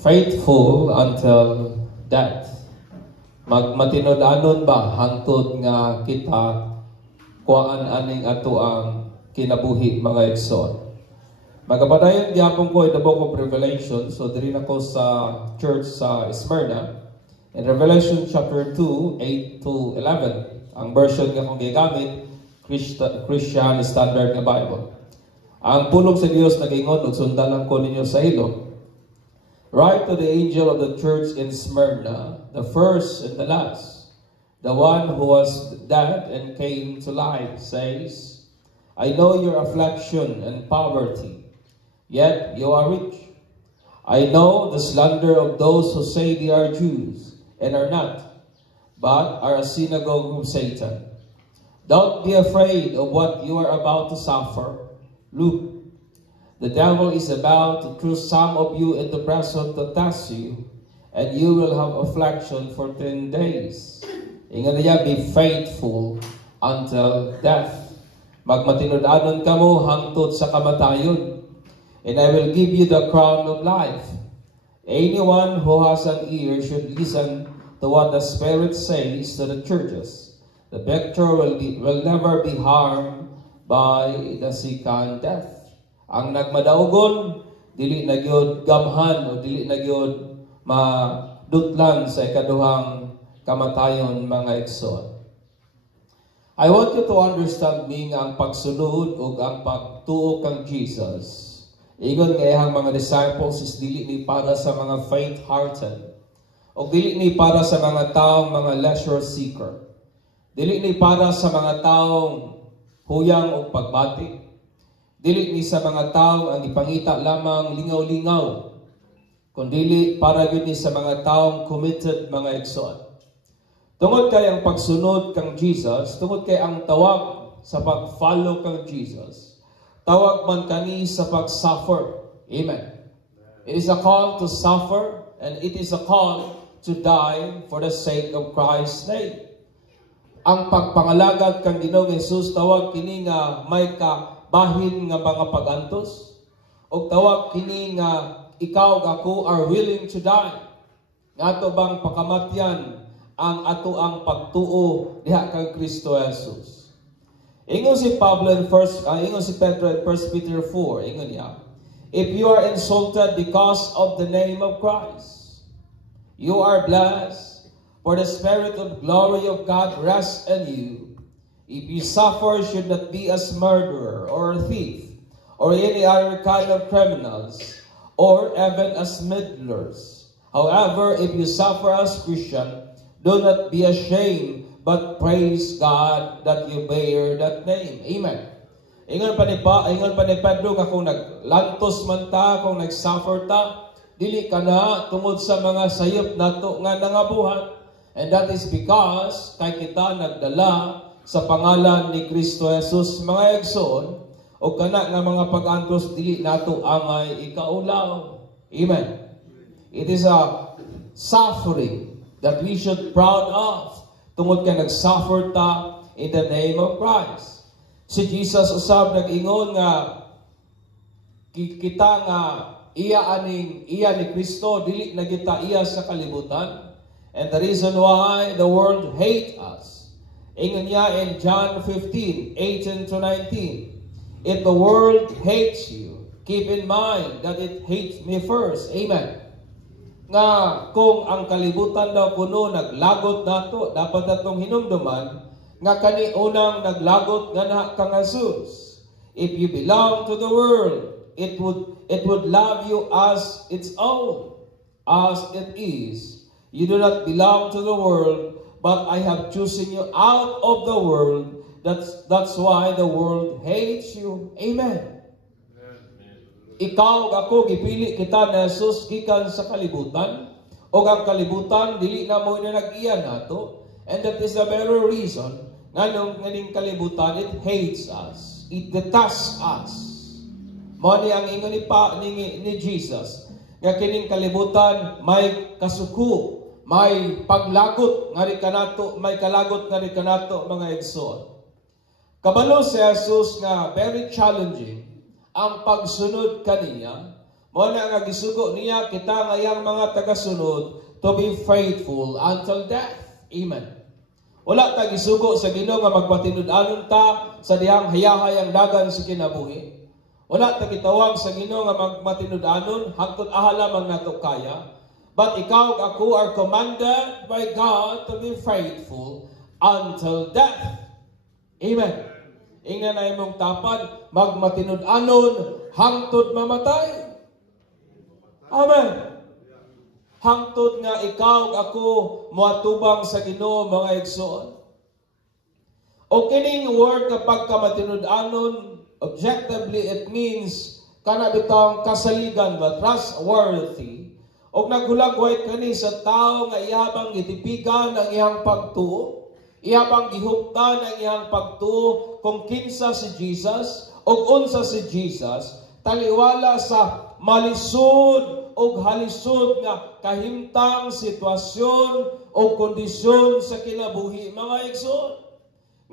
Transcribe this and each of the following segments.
faithful until death. Magmatinod-anon ba hangtod nga kita kuan aning ato ang kinabuhi mga igsoon. Magapadayon gyapon ko in the book of Revelation. So diri na ko sa church sa Smyrna. In Revelation chapter 2, 8 to 11. Ang version nga kong gigamit, Christian Standard nga Bible. Ang pulong sa Dios nag-ingon ug sundalan ko ninyo sa ilo. Write to the angel of the church in Smyrna, the first and the last, the one who was dead and came to life, says, I know your affliction and poverty, yet you are rich. I know the slander of those who say they are Jews and are not, but are a synagogue of Satan. Don't be afraid of what you are about to suffer. Look, the devil is about to throw some of you into prison to test you, and you will have affliction for 10 days. Ingon niya, be faithful until death. Magmatinod-anon kamo hangtod sa kamatayon, and I will give you the crown of life. Anyone who has an ear should listen to what the Spirit says to the churches. The victor will never be harmed by the second death. Ang nagmadaugon, dili na gyud gamhan o dili na gyud madutlan sa ikaduhang kamatayon mga igsoon. I want you to understand me nga ang pagsunod ug ang pagtuo kang Jesus. Ingon nga iyang mga disciples is dili ni para sa mga faint-hearted o dili ni para sa mga taong mga leisure seeker. Dili ni para sa mga taong huyang o pagbati. Dili ni sa mga tao ang ipangita lamang lingaw-lingaw, kundi para yun ni sa mga taong committed mga igsoon. Tungod kay ang pagsunod kang Jesus, tungod kay ang tawag sa pag-follow kang Jesus, tawag man kani sa pag-suffer. Amen. It is a call to suffer and it is a call to die for the sake of Christ's name. Ang pagpangalagad kang Ginoong Jesus, tawag kini nga may bahin nga mga pagantos o tawag kini nga ikaw ug ako are willing to die. Ato bang pakamatyan ang ato ang pagtuo diha kang Kristo Jesus. Ingon si Pablo in ingon si Pedro in 1 Peter 4, ingon niya, if you are insulted because of the name of Christ, you are blessed, for the Spirit of glory of God rests in you. If you suffer, should not be as murderer or a thief or any other kind of criminals or even as meddlers. However, if you suffer as Christian, do not be ashamed, but praise God that you bear that name. Amen. Ingon pa ni Pedro kung naglantos man ta, kung nagsuffer ta, dili ka na tungod sa mga sayop nato nga nangabuhat. And that is because kay kita nagdala sa pangalan ni Kristo Jesus mga igsoon o kana nga mga pag-antos dili nato angay ikaulaw. Amen. It is a suffering that we should proud of tungod kay nagsuffer ta in the name of Christ. Si Jesus usab nag-ingon nga kita nga iya ni Kristo dili na kita iya sa kalibutan, and the reason why the world hate us. Ingon niya in John 15, 18 to 19. If the world hates you, keep in mind that it hates me first. Amen. Nga kung ang kalibutan daw kuno naglagot nato, dapat natong hinumduman nga kani unang naglagot nga na kang Jesus. If you belong to the world, it would love you as its own, as it is. You do not belong to the world, but I have chosen you out of the world. That's why the world hates you. Amen. Ikaw ug ako gipili kita na Jesus gikan sa kalibutan, o ang kalibutan dili na mo na nag-iya nato, and that is the very reason nganong nganing kalibutan it hates us. It detests us. Mao ni ang ingon ni Jesus nga kining kalibutan may kasuko, may paglagot nga ri kanato, may kalagot nga ri kanato mga igsoon. Kabalo si Jesus nga very challenging ang pagsunod kaniya Mo na nga gisugo niya kita ngayang mga tagasunod to be faithful until death. Amen. Wala ta gisugo sa Ginoo nga magpatinud-anon ta sa dihang hayahayang dagan sa kinabuhi. Wala ta gitawag sa Ginoo nga magmatinud-anon hangtod ahala man nato kaya. But ikaw ug ako are commanded by God to be faithful until death. Amen. Ingnan na imong tapad, magmatinud-anon hangtod mamatay. Amen. Hangtod nga ikaw ug ako moatubang sa Ginoo mga igsoon. O kining word nga pagkamatinud-anon, objectively it means kana bitawng kasaligan ba, trustworthy. Og naghulagway kani sa tao nga ihabang gitipigan ang iyang pagtuo, ihabang gihuptan ang iyang pagtuo kung kinsa si Jesus og unsa si Jesus, taliwala sa malisod og halisod nga kahimtang sitwasyon o kondisyon sa kinabuhi mga igsoon.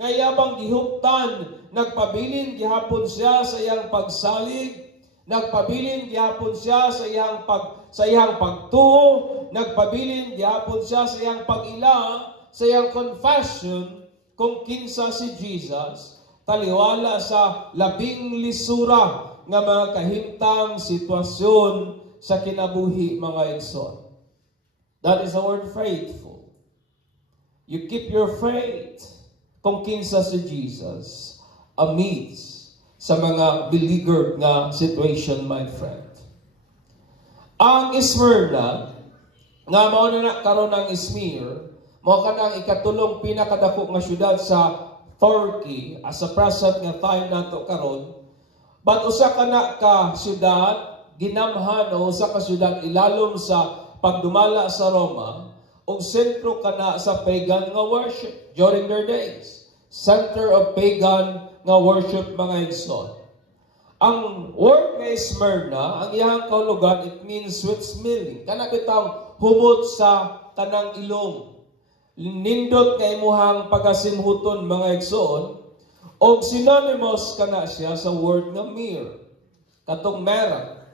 Nga iyabang gihuptan, nagpabilin gihapon siya sa iyang pagsalig, nagpabilin gihapon siya sa iyang pagtuo, nagpabilin gihapon siya sa iyang pag-ila, sa iyang confession kung kinsa si Jesus, taliwala sa labing lisura nga mga kahimtang sitwasyon sa kinabuhi mga igsoon. That is the word faithful. You keep your faith kung kinsa si Jesus amidst sa mga beleaguered nga situation, my friend. Ang Smyrna, nga mao na karon ang Izmir, mao kanang ikatulong pinakadako nga syudad sa Turkey as a present nga time nato karon. But usa kana ka syudad ginamhan o usa ka syudad ilalom sa pagdumala sa Roma ug sentro kana sa pagan nga worship during their days. Center of pagan nga worship mga igsoon. Ang word nga Smyrna, ang iyang kaulugan, it means sweet smelling. Kana bitang humot sa tanang ilong. Nindot nga imuhang pagasimhuton mga igsoon, o synonymous kana siya sa word nga myrrh, katong mera.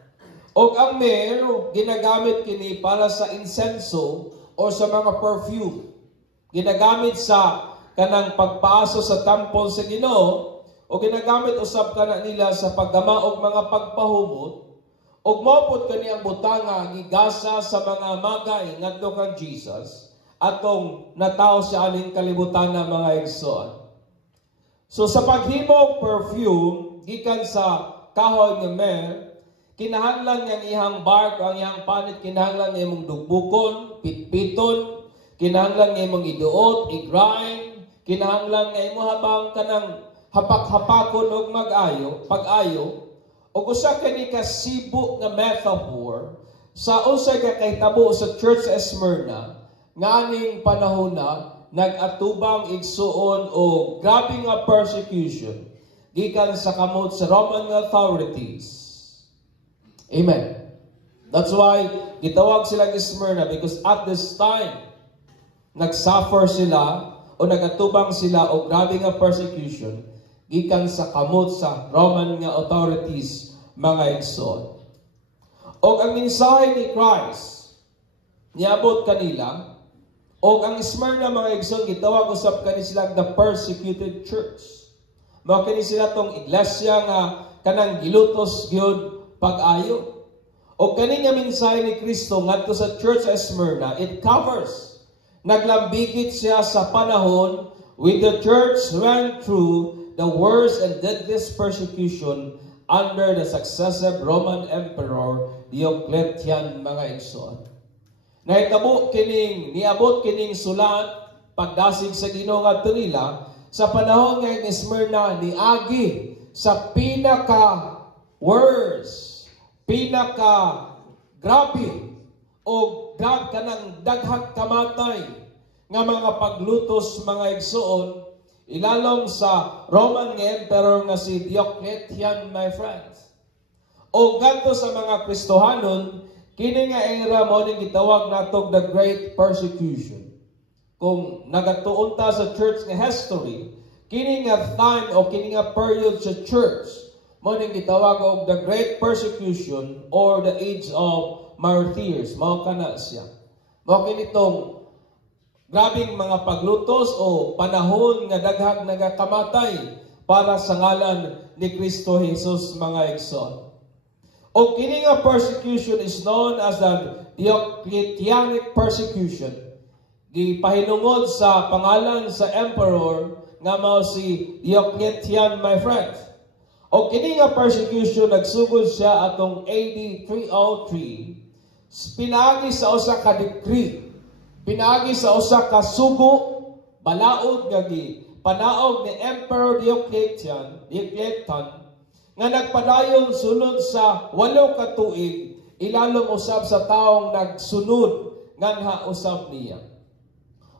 O ang myrrh, ginagamit kini para sa insenso o sa mga perfume. Ginagamit sa kanang pagpaaso sa temple sa Ginoo, o ginagamit usab kana nila sa paggama og mga pagpahumot, og maupod kani ang butanga gigasa sa mga magay ngadto kang Jesus atong natawo sa aning kalibutan na mga igsoon. So sa paghimo perfume gikan sa kahoy nga myrrh, kinahanglan nga ihang bark ang ihang panit, kinahanglan nga imong dugbukon, pitpiton, kinahanglan nga imong iduot, i-grind, kinahanglan nga imo habang kanang hapak-hapakon og pag-ayo, ug usa kani ka sibo nga metaphor sa unsay ka kahitabo sa Church sa Smyrna nganing panahon na nag-atubang igsuon o grabe nga persecution gikan sa kamot sa Roman authorities. Amen. That's why gitawag sila Smyrna, because at this time nagsuffer sila o nagatubang sila o grabe nga persecution gikan sa kamot sa Roman nga authorities mga igsoon. O ang mensahe ni Christ niabot kanila, o ang Smyrna mga igsoon gitawag usab kani sila the persecuted church. Mao kini sila tong iglesia nga kanang gilutos gyud pag-ayo. O kani nga mensahe ni Kristo ngadto sa church sa Smyrna, it covers. Naglambigit siya sa panahon when the church went through the worst and deadliest persecution under the successive Roman Emperor Diocletian mga igsoon. Niabot kining sulat pagdasig sa Ginoo ngadto nila sa panahon nga ni Smyrna niagi sa pinaka worst, pinaka grabe o kanang daghang kamatay nga mga paglutos mga igsoon ilalom sa Roman Emperor nga si Diocletian, my friends. O ganto sa mga Kristohanon, kini nga era mo ning gitawag natog the Great Persecution. Kung nagatuon ta sa church nga history, kini nga time o kini nga period sa church Mo ning gitawag og the great persecution or the age of martyrs. Mao kana siya. Mao kinitong grabing mga paglutos o panahon nga daghang nagakamatay para sa ngalan ni Kristo Jesus, mga igsoon. O kini nga persecution is known as the Diocletianic persecution. Gipahinungod sa pangalan sa emperor nga mao si Diocletian, my friend. O kini nga persecution nagsugod siya atong AD 303. Pinaagi sa usa ka decree, pinaagi sa usa ka sugo, balaod nga panaog ni Emperor Diocletian nga nagpadayon sunod sa 8 ka tuig, ilalom usab sa taong nagsunod nganha usab niya.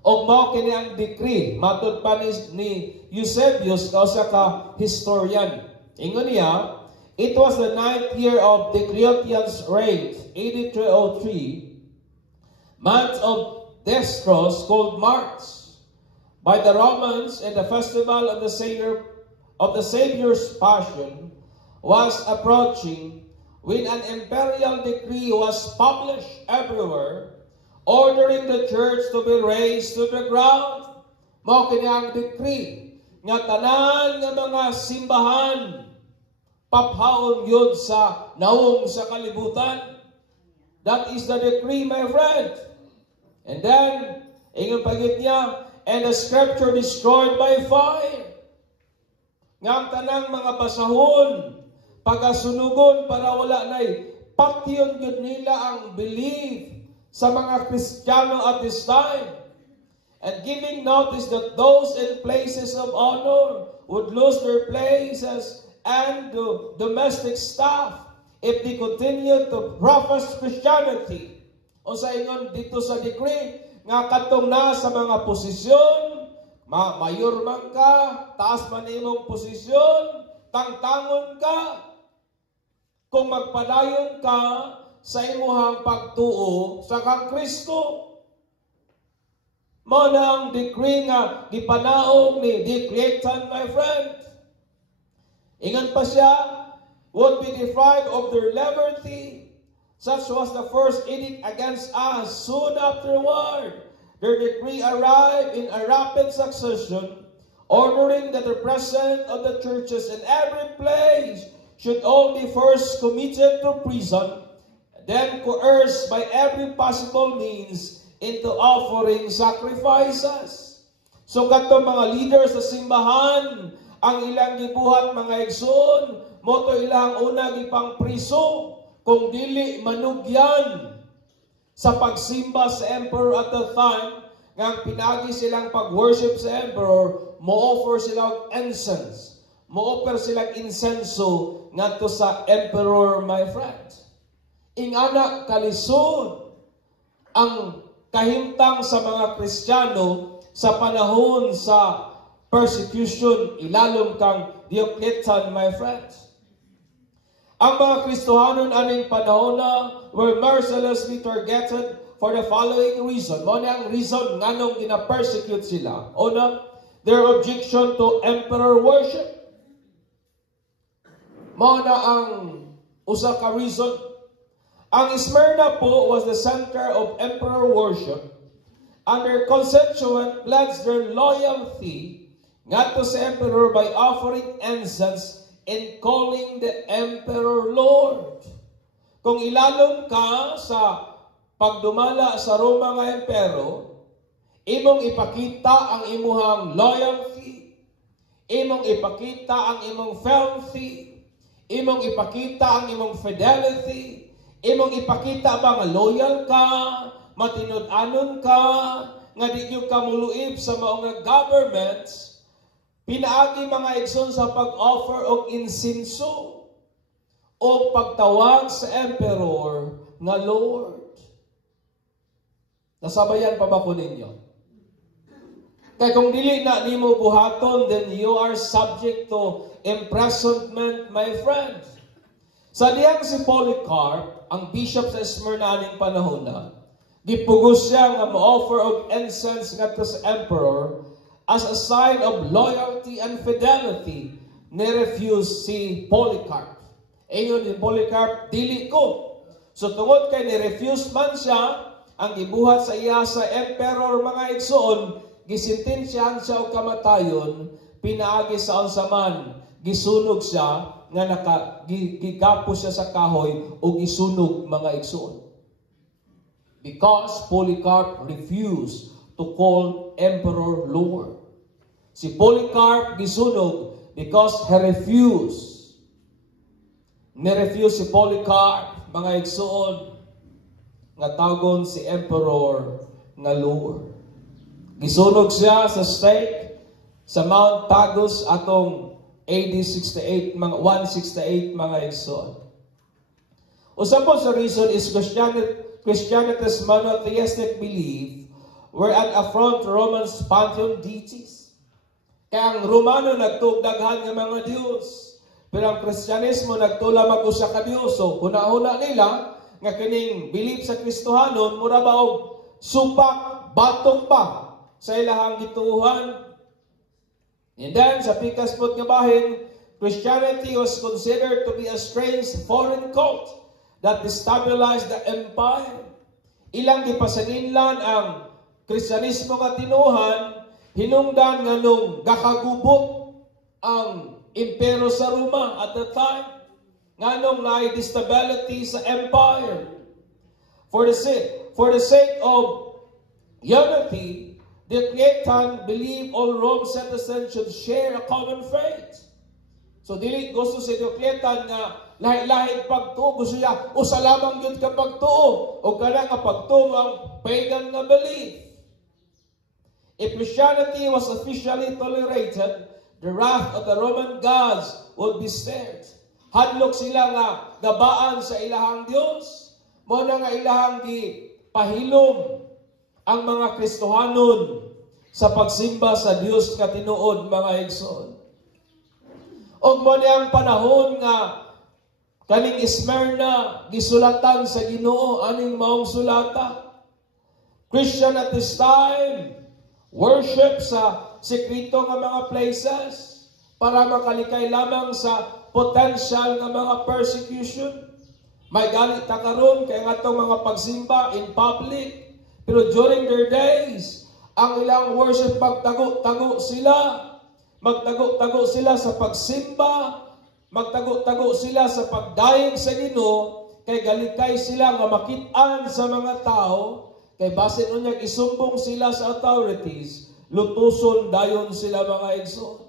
Og mao kini ang decree matud pa ni Eusebius kausa ka historian. Ingon niya, it was the 9th year of Diocletian's reign, AD 303, month of Destros called March, by the Romans, and the festival of the Savior's Passion was approaching, when an imperial decree was published everywhere, ordering the church to be razed to the ground. Mao kini ang decree nga tanan nga mga simbahan paphaon yun sa naong sa kalibutan. That is the decree, my friend. And then, ingon pagit niya, and the scripture destroyed by fire. Nga ang tanang mga basahon, pagasunugon para wala na'y patyon yun nila ang belief sa mga Kristiyano at this time. And giving notice that those in places of honor would lose their places and the domestic staff if they continue to profess Christianity. O sa ingon dito sa decree, nga katong na sa mga posisyon, mayor man ka, taas man imong posisyon, tangtangon ka, kung magpadayon ka sa imuhang pagtuo sa kang Kristo. Mao na ang decree nga gipanaog ni Diocletian, my friend. Ingon pa siya, would be deprived of their liberty. Such was the first edict against us. Soon afterward, their decree arrived in a rapid succession, ordering that the president of the churches in every place should all be first committed to prison, then coerced by every possible means into offering sacrifices. So kato mga leaders sa simbahan, ang ilang gibuhat mga igsoon, moto ilang una gipang priso, kung dili manugyan sa pagsimba sa emperor at the time, nga pinagi silang pag-worship sa emperor, mo-offer sila og incense. Mo-offer silang insenso ngadto sa emperor, my friend. Ingana kalisod ang kahimtang sa mga Kristiyano sa panahon sa persecution, ilalom kang Diocletian, my friend. Ang mga Kristohanon aning panahon na were mercilessly targeted for the following reason. Mao na ang reason nganong gina-persecute sila. Una, their objection to emperor worship. Mao na ang usa ka reason. Ang Smyrna po was the center of emperor worship, and their constituent pledged their loyalty ngadto sa emperor by offering incense and calling the emperor Lord. Kung ilalom ka sa pagdumala sa Roma nga empero, imong ipakita ang imuhang loyalty, imong ipakita ang imong fealty, imong ipakita ang imong fidelity, imong ipakita ba nga loyal ka, matinud-anon ka, nga di gyud ka muluib sa maong governments. Pinaagi mga igsoon sa pag-offer og insinso o pagtawag sa emperor nga Lord. Nasabayan pa ba ko ninyo? Kaya kung dili na nimo buhaton, then you are subject to imprisonment, my friend. Sa diyang si Polycarp, ang bishop sa Smyrna aning panahon na, gipugos siya nga mo-offer og incense ngadto sa emperor as a sign of loyalty and fidelity ni-refuse si Polycarp. Ingon ni Polycarp, dili ko. So tungod kay ni-refuse man siya, ang gibuhat sa iya sa emperor mga igsoon, gisintensyahan siya og kamatayon, pinaagi sa unsaman, gisunog siya nga gigapos siya sa kahoy o gisunog mga igsoon. Because Polycarp refused to call Emperor Lord. Si Polycarp gisunog because he refused. Ni-refuse si Polycarp, mga igsoon, nga tawgon si Emperor nga Lord. Gisunog siya sa stake sa Mount Tagus atong AD 68, 168 mga igsoon. Usa po sa reason is Christianity's monotheistic belief were an affront to Romans pantheon deities. Kaya ang Romano nagtugdaghan ng mga Diyos. Pero ang Kristyanismo nagtula mag-usa ka Diyos. So, huna-huna nila nga kining belief sa Kristohanon, mura ba og supak, batok pa sa ilahang gituuhan. And then, sa pikas pot nga bahin, Christianity was considered to be a strange foreign cult that destabilized the empire. Ilang gipasaninlan ang Kristyanismo nga tinuhan, hinungdan nga nung gakagubot ang impero sa Roma at the time, nga nung na-destability sa empire. For the sake of unity, Diocletian believed all Rome citizens should share a common faith. So dili gusto si Diocletian nga lahi-lahi pagtuo, gusto niya usa lamang gyud ka pagtuo o kana nga pagtuo ang pagan nga belief. If Christianity was officially tolerated, the wrath of the Roman gods would be stirred. Hadlok sila nga gabaan sa ilahang Dios, mo na nga ilahang gipahilom ang mga Kristohanon sa pagsimba sa Dios nga tinuod mga igsoon. Og mo niyang panahon nga kaning Smyrna gisulatan sa Ginoo aning maong sulata. Christian at this time worship sa sekrito nga mga places para makalikay lamang sa potential nga mga persecution. May galit ta karon kay ngatong mga pagsimba in public, pero during their days ang ilang worship magtago-tago sila. Magtago-tago sila sa pagsimba, magtago-tago sila sa pagdayon sa Ginoo, kay galikay sila nga makit-an sa mga tao, kay basin unyag isumbong sila sa authorities, lutuson dayon sila mga igsoon.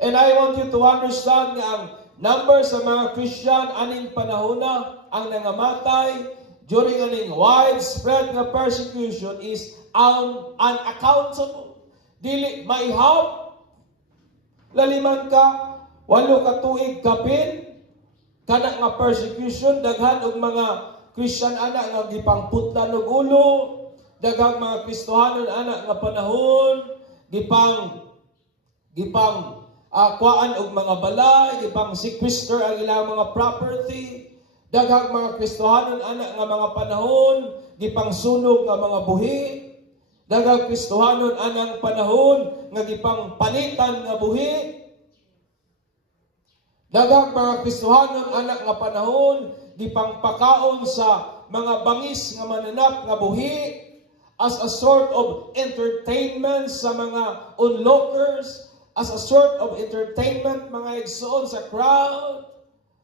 And I want you to understand nga ang number sa mga Christian aning panahona ang nangamatay during aning widespread nga persecution is unaccountable. Dili maihap, laliman ka, 8 ka tuig kapin, kana nga persecution, daghan og mga Christian anak nga gipangputlan og ulo, daghang mga Kristohanon anak nga panahon, gipang kuan og mga balay, gipang sequester ang ilang mga property, daghang mga Kristohanon anak nga mga panahon, gipang sunog nga mga buhi, daghang Kristohanon anang panahon nga gipang panitan nga buhi. Daghang mga Kristohanon anak nga panahon gipang pakaon sa mga bangis nga mananap nga buhi as a sort of entertainment sa mga onlookers, as a sort of entertainment mga igsoon sa crowd,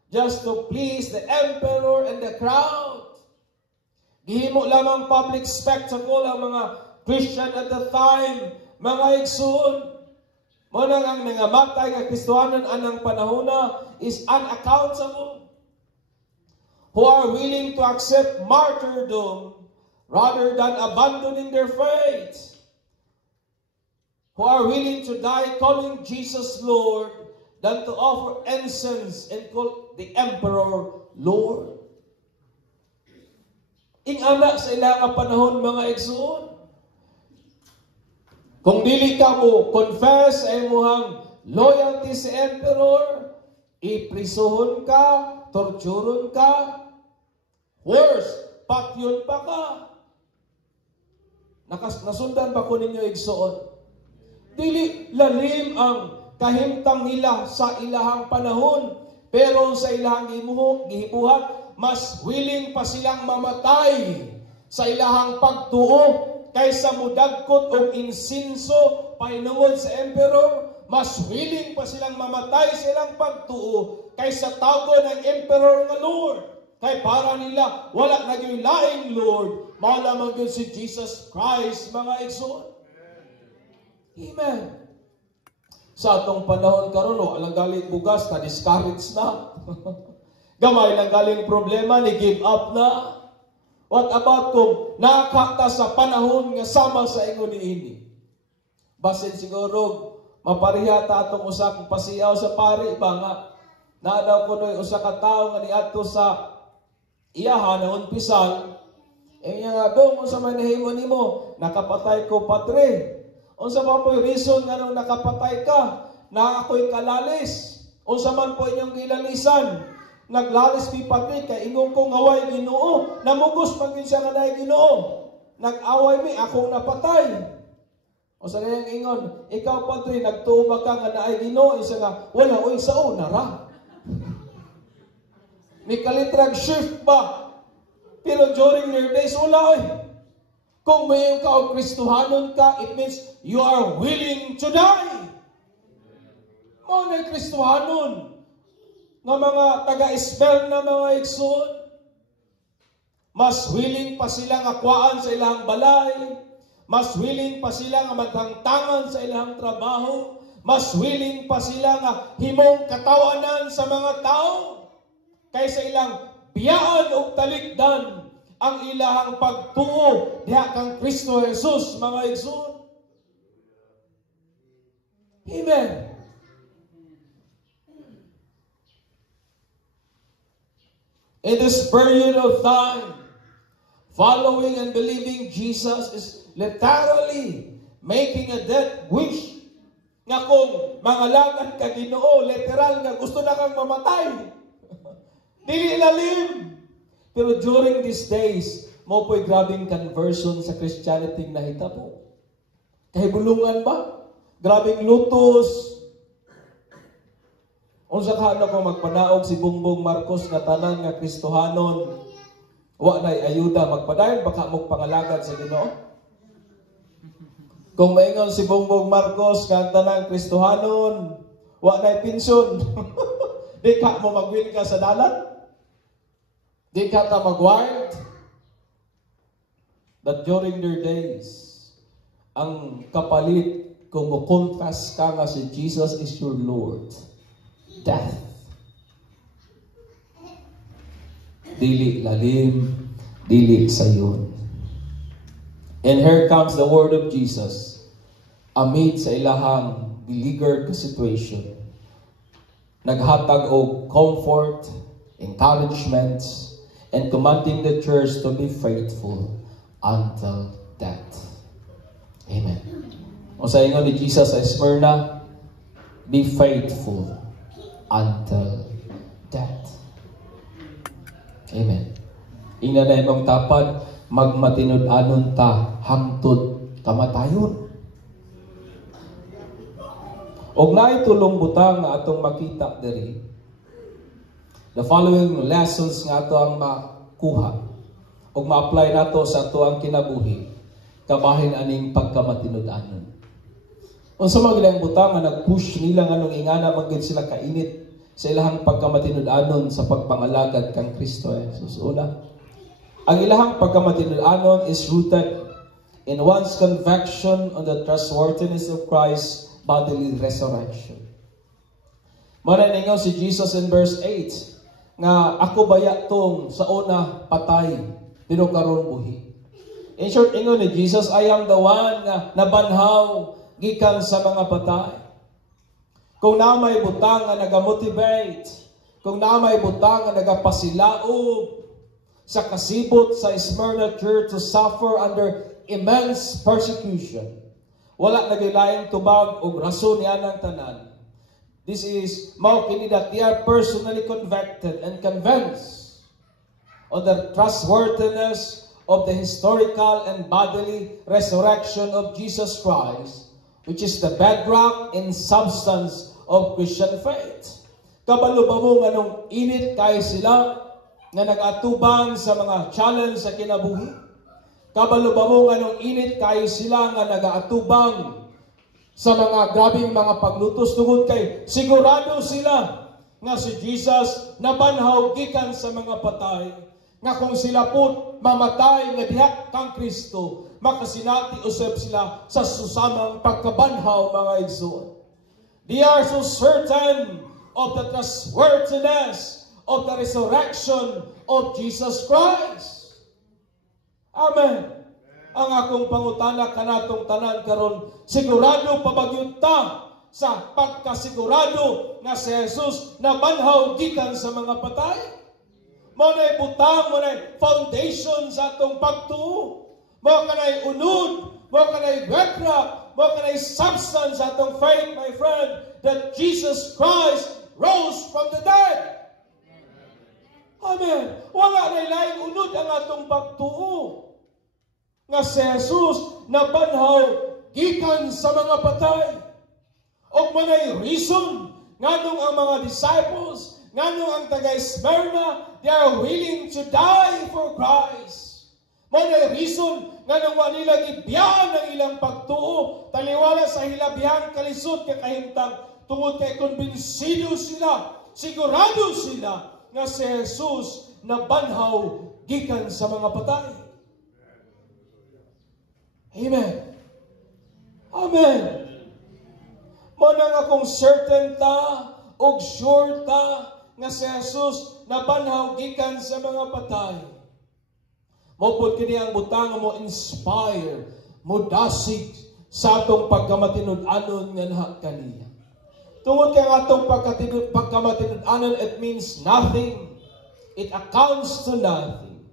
just to please the emperor and the crowd. Gihimo lamang public spectacle ang mga Christian at the time, mga igsoon. Muna ang nangamatay nga Kristohanon anang panahona is unaccountable. Who are willing to accept martyrdom rather than abandoning their faith. Who are willing to die calling Jesus Lord than to offer incense and call the Emperor Lord. Ingana sa ilang panahon mga igsoon. Kung dili ka mo confess sa imuhang loyalty sa emperor, iprisuhon ka, torturon ka, worse, patyon pa ka. Nasundan ba ko ninyo igsoon? Dili lalim ang kahimtang nila sa ilahang panahon. Pero sa ilahang gihibuhat, mas willing pa silang mamatay sa ilahang pagtuo kaysa mudagkot og insinso painungod sa emperor. Mas willing pa silang mamatay sa ilang pagtuo kaysa tawgon ng emperor nga Lord. Kay para nila wala naging laing Lord, mao lamang gyud si Jesus Christ, mga igsoon. Amen. Sa atong panahon karon, alang galing bugas na discourage na. Gamay lang galing problema ni give up na. What about kung nakakata sa panahon nga sama sa ingon niini? Basin siguro mapariha ta atong usa kong pasiyaw sa pari ba nga naadaw ko noy usa ka tawo nga niadto sa iyahan na unpisal. Nga dong unsa man nahimo nimo? Nakapatay ko, patre. Unsa man po reason nga nung nakapatay ka? Na ako'y kalalis. Unsa man po inyong kilalisan? Naglalis mi patre kay ingong kong away Ginoo. Namugos man gyud siya kanay Ginoo. Nag-away mi akong napatay. Unsa kayang ingon? Ikaw patre nagtuo ka nga naay Ginoo, isa nga wala oy sao na ra. May kalitrag shift ba? Pero during your days, wala oy. Kung mayon ka o Kristohanon ka, it means you are willing to die. Mao na Kristohanon nga mga taga-Esper na mga igsoon. Mas willing pa sila nga kuhaan sa ilang balay. Mas willing pa sila nga maghangtangan sa ilang trabaho. Mas willing pa sila nga himong katawanan sa mga tao. Kaysa ilang biyaan o talikdan ang ilahang pagtuo diha kang Kristo Jesus, mga igsoon. Amen. In this period of time, following and believing Jesus is literally making a death wish. Nga kung mangalagan ka Ginoo, literal nga gusto na kang mamatay. Dili lalim. Pero during these days, mo po'y grabing conversion sa Christianity na hitabo. Kahibulungan ba? Grabing lutos. Unsa ka ko magpanaog si Bongbong Marcos nga tanan nga Kristohanon. Wa na'y ayuda magpadayon baka mo pangalagad sa Ginoo. Kung maingon si Bongbong Marcos nga tanan Kristohanon, wa na'y pensyon. Di ka mo magwin ka sa dalan? Di ka mag-wired? That during their days, ang kapalit kung mo-confess ka nga si Jesus is your Lord, death. Dili lalim, dili sayon. And here comes the word of Jesus amid sa ilahang beleaguered situation. Naghatag og comfort, encouragement, and commanding the church to be faithful until death. Amen. O sa ingon ni Jesus sa Smyrna, be faithful until death. Amen. Ina na imong tapad, magmatinud-anon ta hangtod kamatayon. Og naay tulong butang nga atong makita diri. The following lessons nga ato ang makuha og ma-apply nato sa ato ang kinabuhi kabahin aning pagkamatinud-anon. Unsa man gilang butang nga nag-push nila nganong ingana magid sila kainit sa ilahang pagkamatinud-anon sa pagpangalagad kang Kristo Jesus. Una, ang ilahang pagkamatinud-anon is rooted in one's conviction on the trustworthiness of Christ's bodily resurrection. Maraningaw si Jesus in verse 8 nga ako baya tong sa una patay pero karon buhi. In short, ingon ni Jesus, I am the one nga nabanhaw gikan sa mga patay. Kung na may butang nga nagamotivate, kung na may butang nga nagapasilaob sa kasibot sa Smyrna church to suffer under immense persecution, wala nagilayang tubag o rason niya ng tanan. This is mao kini that they are personally convicted and convinced of the trustworthiness of the historical and bodily resurrection of Jesus Christ. which is the bedrock and substance of Christian faith. Kabalo ba mo nga nung init kayo sila nga nag-atubang sa mga challenge sa kinabuhi? Kabalo ba mo nga nung init kayo sila nga nag-atubang sa mga grabing mga paglutos tungod kay sigurado sila nga si Jesus nabanhaw gikan sa mga patay, nga kung sila po mamatay nga diha kang Kristo, makasinati usab sila sa susamang pagkabanhaw, mga igsoon. They are so certain of the trustworthiness of the resurrection of Jesus Christ. Amen. Ang akong pangutana kanatong tanan karon, sigurado pa ba gyud ta sa pagkasigurado nga si Jesus nabanhaw gikan sa mga patay? Mo nay butang, mo nay foundation sa atong pagtuo. Mo kanay unod, mo kanay bedrock, mo kanay substance sa atong faith, my friend, that Jesus Christ rose from the dead. Amen. Wala nay laing unod ang atong pagtuo nga si Jesus nabanhaw gikan sa mga patay. O manay reason nganong ang mga disciples, nganong ang taga-Smyrna, they are willing to die for Christ. Manay reason nganong wa nila gibiyan ang ilang pagtuo, taliwala sa hilabihang kalisod kakahimtang, tungod kay kumbinsido sila, sigurado sila nga si Jesus nabanhaw gikan sa mga patay. Amen. Amen. Manang akong certain ta o sure ta nga si Jesus nabanhaw gikan sa mga patay. Mopod kini ang butang mo inspire, mo dasig sa atong pagkamatinud-anon nga naha kaniya. Tungod kay atong pagkamatinud-anon, it means nothing. It accounts to nothing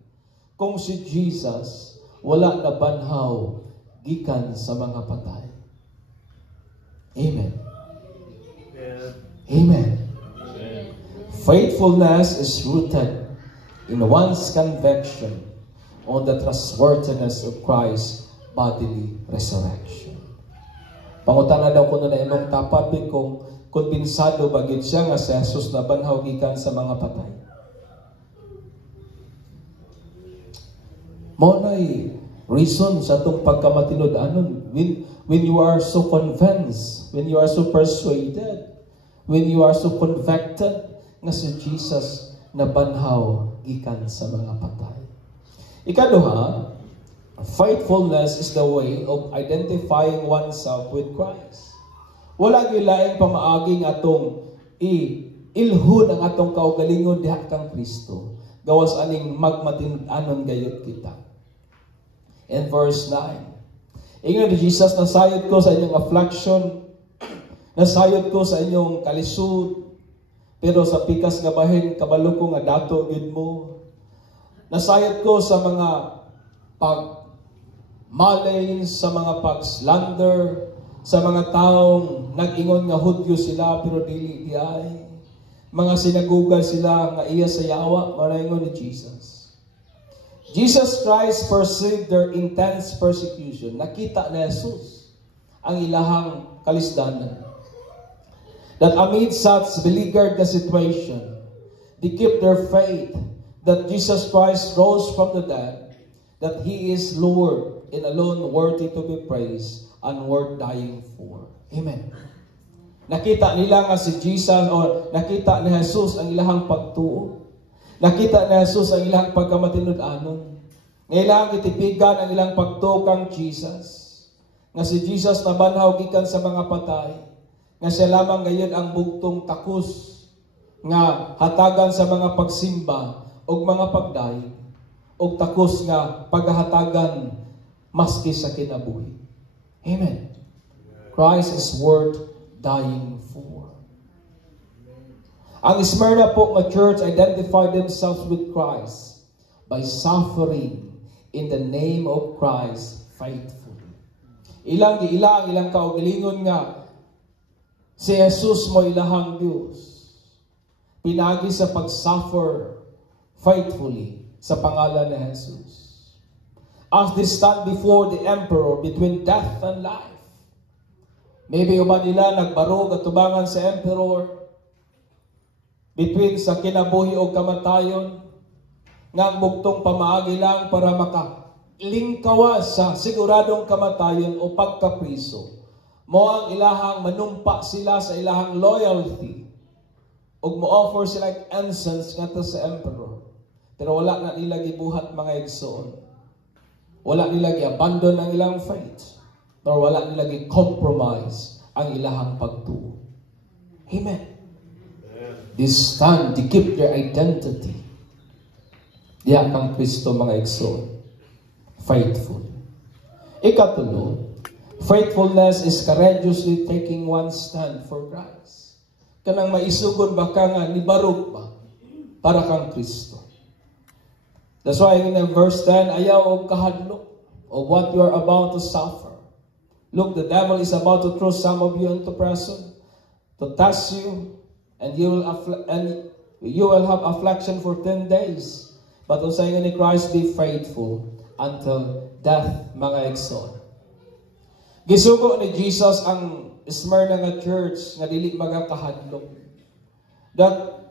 kung si Jesus wala nabanhaw gikan sa mga patay. Amen. Amen. Faithfulness is rooted in one's conviction on the trustworthiness of Christ's bodily resurrection. Pangutana daw ko na imong tapat kung kumpinsado bagid siya nga si Jesus nabanhaw gikan sa mga patay. Mao nay reason sa itong pagkamatinud-anon. When you are so convinced, when you are so persuaded, when you are so convicted nga si Jesus nabanhaw gikan sa mga patay. Ikaduha, faithfulness is the way of identifying oneself with Christ. Wala gyud laing pamaaging atong ilhon ang atong kaugalingon diha kang Kristo. Gawas aning magmatinud-anon gayud kita. In verse 9, ingon ni Jesus, nasayod ko sa inyong affliction, nasayod ko sa inyong kalisod, pero sa pikas nga bahin, kabalo ko nga dato gid mo. Nasayod ko sa mga pagmalay, sa mga pagslander, sa mga taong nag-ingon nga Hudyo sila, pero dili diay. Mga sinagugal sila nga iya sa yawa, maraingon ni Jesus. Jesus Christ perceived their intense persecution. Nakita ni Jesus ang ilahang kalisdanan. That amid such beleaguered situation, they keep their faith that Jesus Christ rose from the dead, that He is Lord and alone worthy to be praised and worth dying for. Amen. Nakita nila nga si Jesus, o nakita ni Jesus ang ilahang pagtuo. Nakita ni Jesus ang ilang pagkamatinud-anon. Ngailang itipigan ang ilang pagtukang Jesus. Nga si Jesus nabanhaw gikan sa mga patay. Nga siya lamang ngayon ang bugtong takos nga hatagan sa mga pagsimba o mga pagdaig o takos nga paghahatagan maski sa kinabuhi. Amen. Christ is worth dying for. Ang Smyrna po nga church identified themselves with Christ by suffering in the name of Christ faithfully. Ilang kaugalingon nga si Jesus mo ilahang Diyos. Pinagi sa pag-suffer faithfully sa pangalan ni Jesus. As they stand before the emperor between death and life, Maybe uban nila nagbarog at tubangan sa emperor between sa kinabuhi o kamatayon nga ang buktong pamaagi lang para makalingkawas sa siguradong kamatayon o pagkapriso. Mo ang ilahang manumpa sila sa ilahang loyalty ug mo-offer sila incense ngadto sa emperor. Pero wala na nila gibuhat mga igsoon. Wala nila gi-abandon ang ilang faith. Nor wala nila gi-compromise ang ilahang pagtuo. Amen. They stand, they keep their identity. Diya kang Kristo mga igsoon. Faithful. Ikatulo, faithfulness is courageously taking one stand for Christ. Kanang maisugon ba ka nga, nibarog ba para kang Kristo. That's why in verse 10, ayaw og kahadlok of what you are about to suffer. Look, the devil is about to throw some of you into prison to test you, and you will have affliction for 10 days. But ang sayo ni Christ, be faithful until death, mga igsoon. Gisugo ni Jesus ang Smyrna nga church nga dili magakahadlok. That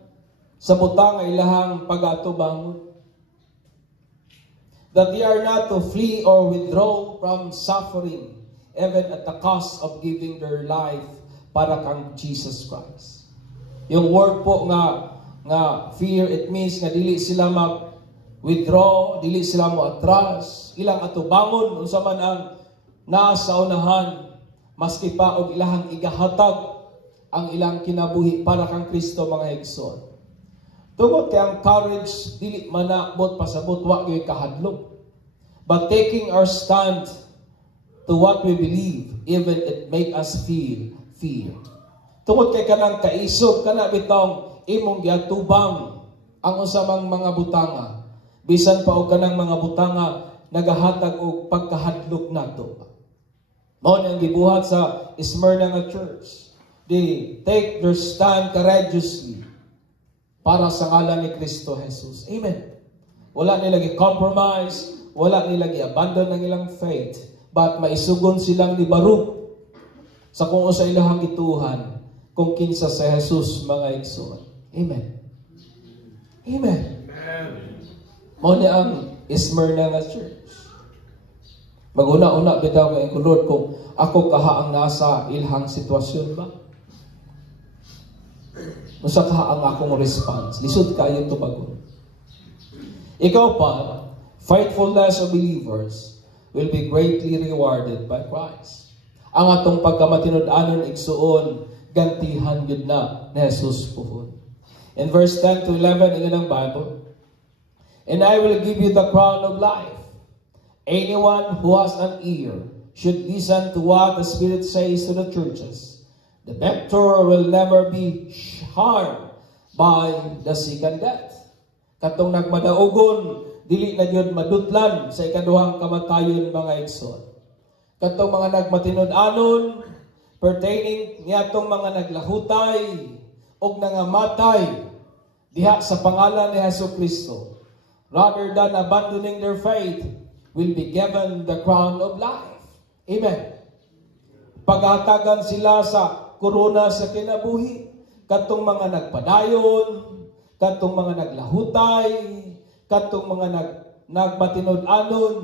sa butang nga ilahang pag-atubangon. That they are not to flee or withdraw from suffering, even at the cost of giving their life para kang Jesus Christ. Yung word po nga fear, it means nga dili sila mag-withdraw, dili sila mo-atras, ilang atubangon, unsa man ang nasa unahan, maski pa og ilahang igahatag ang ilang kinabuhi para kang Kristo mga igsoon. Tungod kay ang courage dili manabot pasabot wa gyud kahadlok. But taking our stand to what we believe, even it make us feel fear. Tungod kay kanang kaisog kana bitong imong giatubang ang usamang mga butanga. Bisan pa og kanang mga butanga nagahatag og pagkahadlok nato. Mao ni ang gibuhat sa Smyrna nga church. They take their stand courageously para sa ngalan ni Kristo Jesus. Amen. Wala nila gi-compromise, wala nila gi-abandon ang ilang faith, but maisugon silang nibarug sa kung sa ilahang gituhan kung kinsa sa Jesus mga igsoon. Amen. Amen. Mao ni ang Smyrna nga church. Maguna-una bitaw kay ang Lord kung ako kaha ang nasa ilhang sitwasyon ba? Usa kaha ang akong response. Lisod kayo to bago. Ikaw pa, faithfulness of believers will be greatly rewarded by Christ. Ang atong pagkamatinud-anon igsuon, gantihan yun na ni Jesus puhon. In verse 10 to 11 in ang Bible, and I will give you the crown of life. Anyone who has an ear should listen to what the Spirit says to the churches. The victor will never be harmed by the second death. Katong nagmadaugon, dili na yun madutlan sa ikaduhang kamatayon mga igsoon. Katong mga nagmatinud-anon, pertaining niyatong mga naglahutay o nangamatay diha sa pangalan ni Jesucristo, rather than abandoning their faith, will be given the crown of life. Amen. Paghatagan sila sa korona sa kinabuhi, katong mga nagpadayon, katong mga naglahutay, katong mga nagmatinud-anon,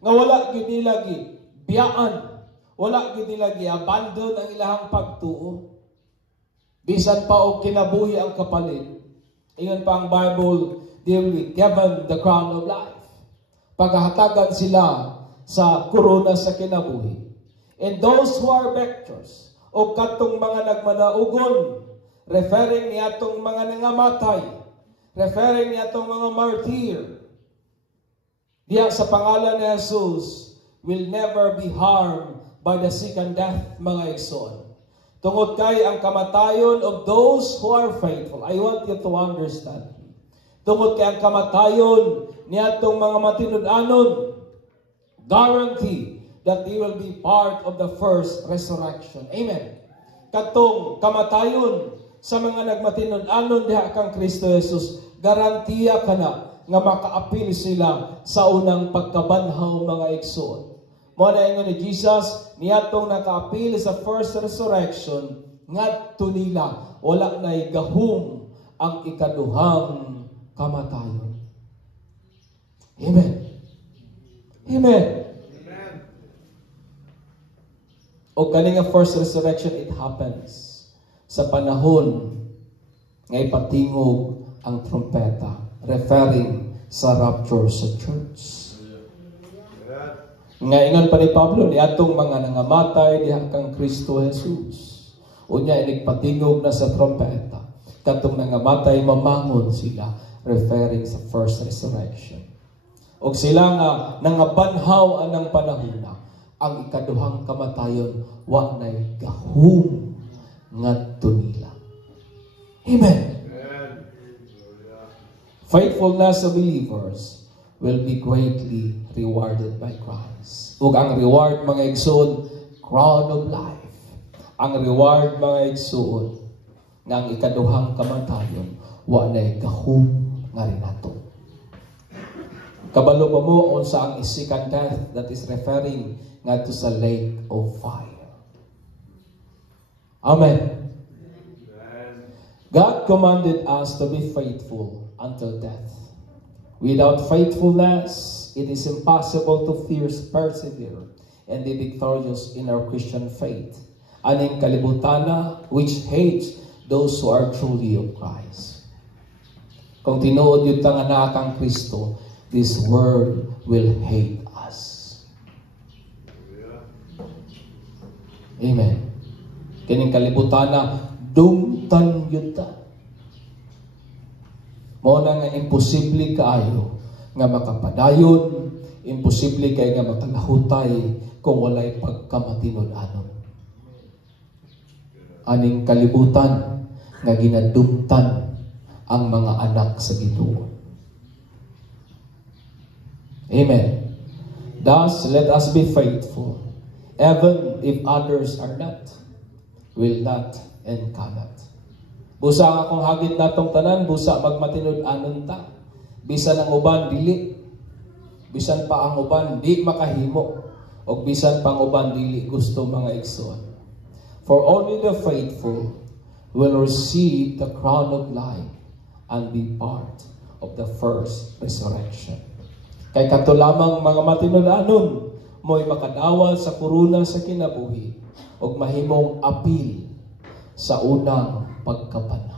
nga wala gyud nila biyaan, wala gyud nila abandon ang ilahang pagtuo. Bisan pa og kinabuhi ang kapalit. Ingon pa ang Bible, they will be given the crown of life. Paghatagan sila sa korona sa kinabuhi. And those who are victors, o katong mga nagmadaugon, referring niyatong mga nangamatay, referring niyatong mga martyr, diya sa pangalan ni Jesus, will never be harmed by the second death, mga igsoon. Tungod kay ang kamatayon of those who are faithful. I want you to understand. Tungod kay ang kamatayon niyatong mga matinud-anon, guarantee that they will be part of the first resurrection. Amen. Katong kamatayon sa mga nagmatinud-anon diha kang Kristo Jesus, garantiya kana nga makaapil sila sa unang pagkabanhaw mga igsoon. Mo na ingon ni Jesus, niyatong nakaapil sa first resurrection, ngadto nila wala na'y gahom ang ikaduhang kamatayon. Amen. Amen. O kani nga first resurrection, it happens sa panahon nga ipatingog ang trumpeta, referring sa rapture sa church. Nga ingon pa ni Pablo, niadtong mga nangamatay diha kang Kristo Jesus. Unya inigpatingog na sa trumpeta, katong nangamatay mamangon sila, referring sa first resurrection. Og sila nga nangabanhaw anang panahona, ang ikaduhang kamatayon wa nay gahom ngadto nila. Amen. Faithfulness of believers will be greatly rewarded by Christ. Ug ang reward, mga igsoon, crown of life. Ang reward, mga igsoon, nga ang ikaduhang kamatayon wa nay gahom nga rinato. Kabalo pa mo unsa ang second death, that is referring ngadto sa lake of fire. Amen. God commanded us to be faithful until death. Without faithfulness, it is impossible to persevere and be victorious in our Christian faith. Aning kalibutana which hates those who are truly of Christ. Kung tinuod yung tanganak ang Kristo, this world will hate us. Amen. Kining kalibutana, dungtan yun ta. Mo na nga imposible kaayo nga makapadayon, imposible kay nga makalahutay kung walay pagkamatinud-anon. Aning kalibutan nga ginadumtan ang mga anak sa Ginoo. Amen. Thus, let us be faithful, even if others are not, will not, and cannot. Busa nga kung hagit natong tanan, busa magmatinud-anon ta. Bisan ang uban, dili. Bisan pa ang uban, di makahimo. O bisan pang uban, dili gusto, mga igsoon. For only the faithful will receive the crown of life and be part of the first resurrection. Kay kato lamang mga matinud-anon, mo'y makadawal sa kuruna sa kinabuhi o mahimong apil sa unang pagkapanahon.